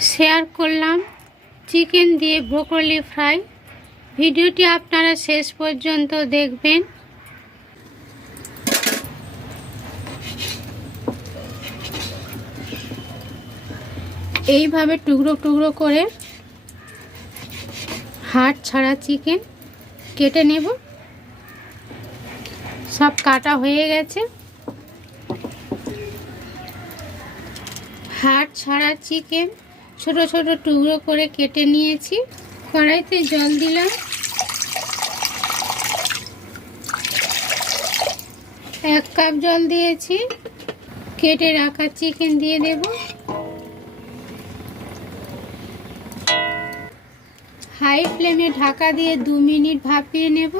Share করলাম। Chicken দিয়ে broccoli fry. ভিডিওটি আপনারা শেষ পর্যন্ত দেখবেন। এইভাবে টুকরো টুকরো করে হাড় ছাড়া চিকেন কেটে নেব। সব কাটা হয়ে গেছে। হাড় ছাড়া চিকেন ছোট ছোট টুকরো করে কেটে নিয়েছি। কড়াইতে জল দিলাম। এক কাপ জল দিয়েছি। কেটে রাখা চিকেন দিয়ে দেব। হাই ফ্লেমে ঢাকা দিয়ে দু মিনিট ভাপিয়ে নেব।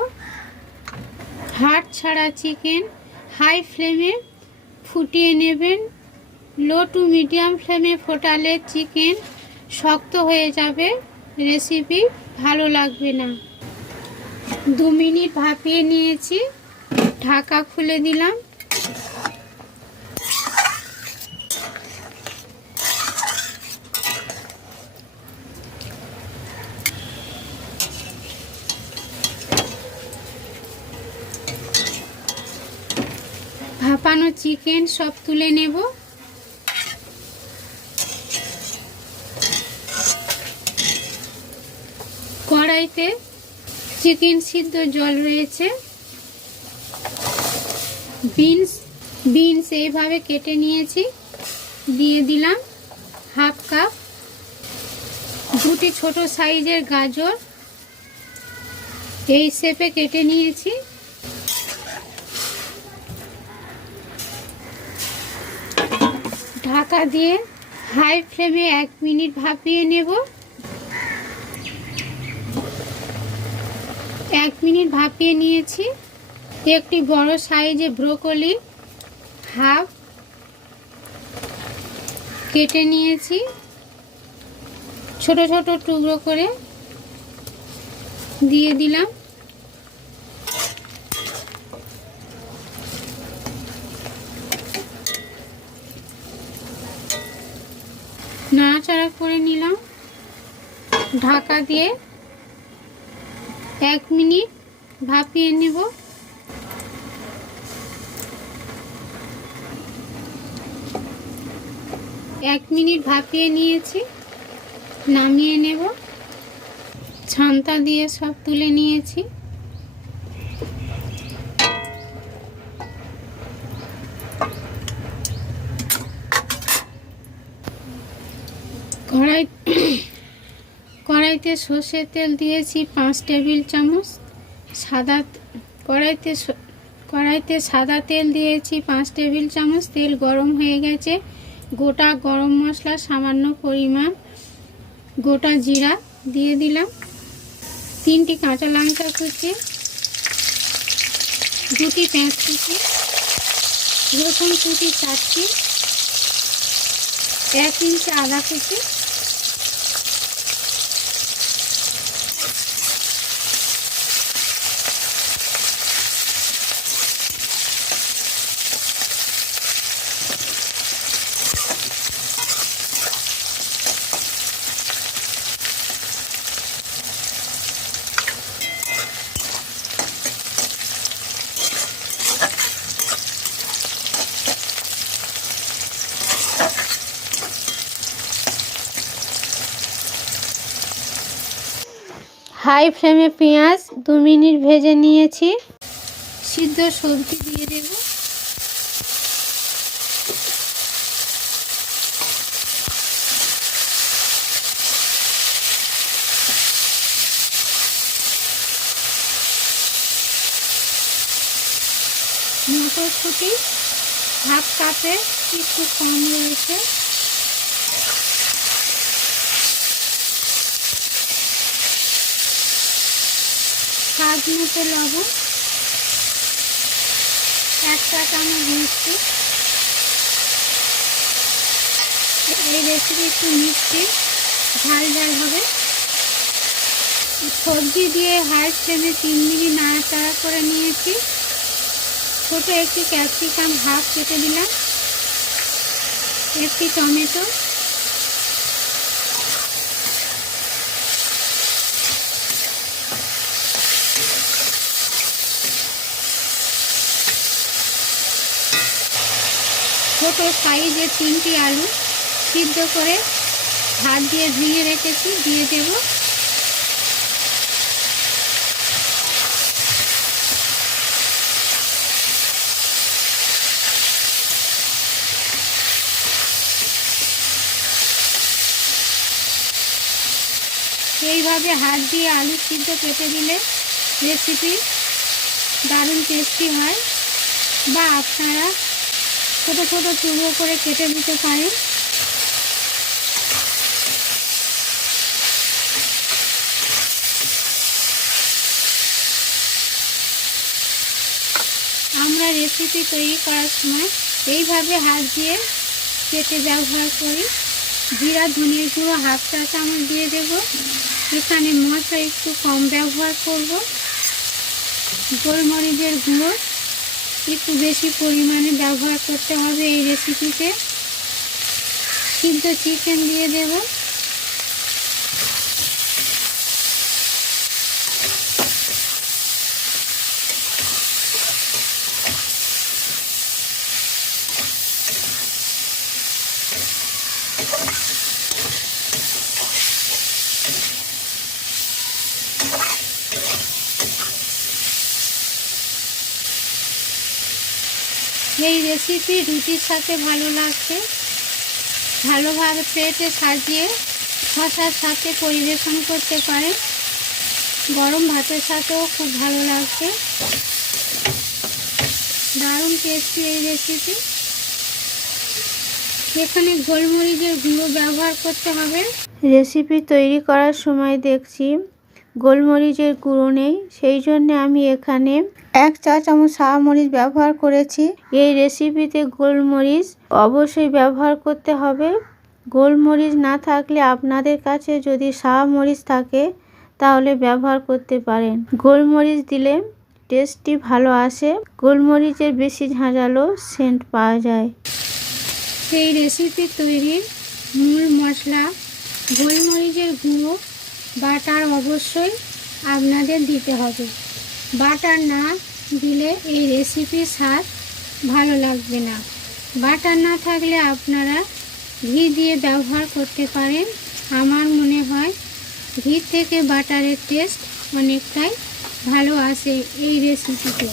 হাড় ছাড়া চিকেন হাই ফ্লেমে ফুটিয়ে নেবেন। লো টু মিডিয়াম ফ্লেমে ফোটালে চিকেন শক্ত হয়ে যাবে। রেসিপি ভালো লাগবে না। দু মিনিট ভাপিয়ে নিয়েছি। ঢাকা খুলে দিলাম। ভাপানো চিকেন সব তুলে নেব। কড়াইতে চিকেন সিদ্ধ জল রয়েছে। বিনস বিনস এইভাবে কেটে নিয়েছি। দিয়ে দিলাম হাফ কাপ দুটি ছোট সাইজের গাজর। এই শেপে কেটে নিয়েছি। ঢাকা দিয়ে হাই ফ্লেমে এক মিনিট ভাপিয়ে নেব। এক মিনিট ভাপিয়ে নিয়েছি। একটি বড় সাইজে ব্রোকলি হাফ কেটে নিয়েছি। ছোট ছোট টুকরো করে দিয়ে দিলাম। নাড়াচাড়া করে নিলাম। ঢাকা দিয়ে এক মিনিট ভাপিয়ে নেব। এক মিনিট ভাপিয়ে নিয়েছি, নামিয়ে নেব। ছান্তা দিয়ে সব তুলে নিয়েছি। কড়াই কড়াইতে সর্ষের তেল দিয়েছি পাঁচ টেবিল চামচ। সাদা কড়াইতে কড়াইতে সাদা তেল দিয়েছি পাঁচ টেবিল চামচ। তেল গরম হয়ে গেছে। গোটা গরম মশলা সামান্য পরিমাণ গোটা জিরা দিয়ে দিলাম। তিনটি কাঁচা লঙ্কা কুচি, দুটি পেঁয়াজ কুচি রসুন কুচি চারটি, এক ইঞ্চি আদা কুচি হাই ফ্লেমে পেঁয়াজ দু মিনিট ভেজে নিয়েছি। সিদ্ধ সবজি দিয়ে দেব। মটরশুঁটি হাফ কাপে একটু কম রয়েছে। স্বাদ মতো লবণ, এক চা চামচ মিষ্টি। এই রেসিপি একটু মিষ্টি, ঝাল ঝাল হবে। সবজি দিয়ে হাই ফ্লেমে তিন মিনিট নাড়াচাড়া করে নিয়েছি। ছোট একটি ক্যাপসিকাম হাফ কেটে দিলাম। একটি টমেটো ছোট সাইজের তিনটি আলু সিদ্ধ করে হাত দিয়ে ভেঙে রেখেছি, দিয়ে দেব। এইভাবে হাত দিয়ে আলু সিদ্ধ কেটে দিলে রেসিপি দারুণ টেস্টি হয়। বা আপনারা ছোটো ছোটো টুকরো করে কেটে দিতে পারেন। আমরা রেসিপি তৈরি করার সময় এইভাবে হাত দিয়ে কেটে ব্যবহার করি। জিরা, ধনিয়া গুঁড়ো, হাফ চা চামচ দিয়ে দেব। এখানে মশলা একটু কম ব্যবহার করব। গোলমরিচের গুঁড়ো একটু বেশি পরিমাণে ব্যবহার করতে হবে এই রেসিপিতে সিদ্ধ চিকেন দিয়ে দেব। এই রেসিপি রুটির সাথে ভালো লাগছে। ভালোভাবে প্লেটে সাজিয়ে শশার সাথে পরিবেশন করতে পারেন। গরম ভাতের সাথেও খুব ভালো লাগছে। দারুণ টেস্টি এই রেসিপি এখানে গোলমরিচের গুঁড়ো ব্যবহার করতে হবে। রেসিপি তৈরি করার সময় দেখছি গোলমরিচের গুঁড়ো নেই। সেই জন্য আমি এখানে এক চা চামচ মরিচ ব্যবহার করেছি। এই রেসিপিতে গোলমরিচ অবশ্যই ব্যবহার করতে হবে। গোলমরিচ না থাকলে আপনাদের কাছে যদি মরিচ থাকে, তাহলে ব্যবহার করতে পারেন। গোলমরিচ দিলে টেস্টটি ভালো আসে। গোলমরিচের বেশি ঝাঁঝালো সেন্ট পাওয়া যায়। সেই রেসিপি তৈরির মূল মশলা, গোলমরিচের গুঁড়ো, বাটার অবশ্যই আপনাদের দিতে হবে। বাটার না দিলে এই রেসিপির স্বাদ ভালো লাগবে না। বাটার না থাকলে আপনারা ঘি দিয়ে ব্যবহার করতে পারেন। আমার মনে হয় ঘি থেকে বাটারের টেস্ট অনেকটাই ভালো আসে এই রেসিপিতে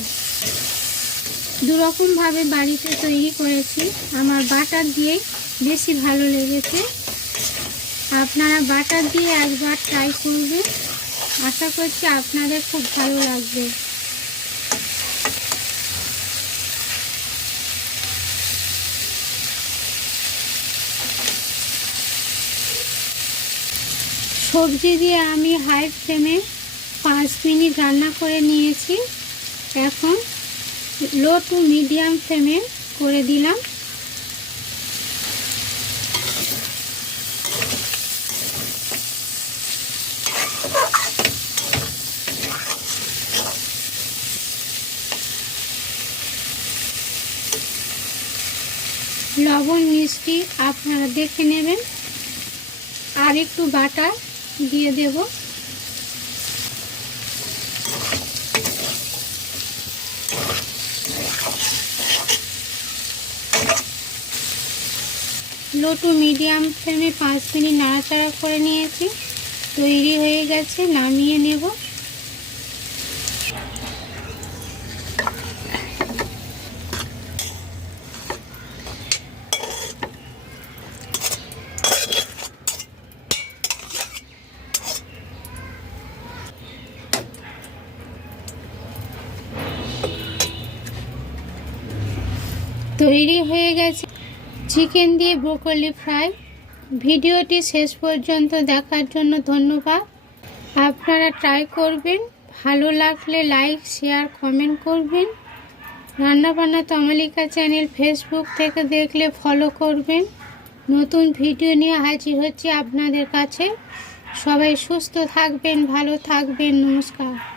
দুরকমভাবে বাড়িতে তৈরি করেছি। আমার বাটার দিয়েই বেশি ভালো লেগেছে। আপনারা বাটার দিয়ে একবার ট্রাই করবেন। আশা করছি আপনাদের খুব ভালো লাগবে। সবজি দিয়ে আমি হাই ফ্লেমে পাঁচ মিনিট রান্না করে নিয়েছি। এখন লো টু মিডিয়াম ফ্লেমে করে দিলাম। লবণ মিষ্টি আপনারা দেখে নেবেন। আর একটু বাটার দিয়ে দেব। লো টু মিডিয়াম ফ্লেমে পাঁচ মিনিট নাড়াচাড়া করে নিয়েছি। তৈরি হয়ে গেছে, নামিয়ে নেব। তৈরি হয়ে গেছে। চিকেন দিয়ে ব্রোকলি ফ্রাই। ভিডিওটি শেষ পর্যন্ত দেখার জন্য ধন্যবাদ। আপনারা ট্রাই করবেন। ভালো লাগলে লাইক শেয়ার কমেন্ট করবেন। রান্নাবান্না তমালিকা চ্যানেল ফেসবুক থেকে দেখলে ফলো করবেন। নতুন ভিডিও নিয়ে হাজির হচ্ছে আপনাদের কাছে। সবাই সুস্থ থাকবেন, ভালো থাকবেন। নমস্কার।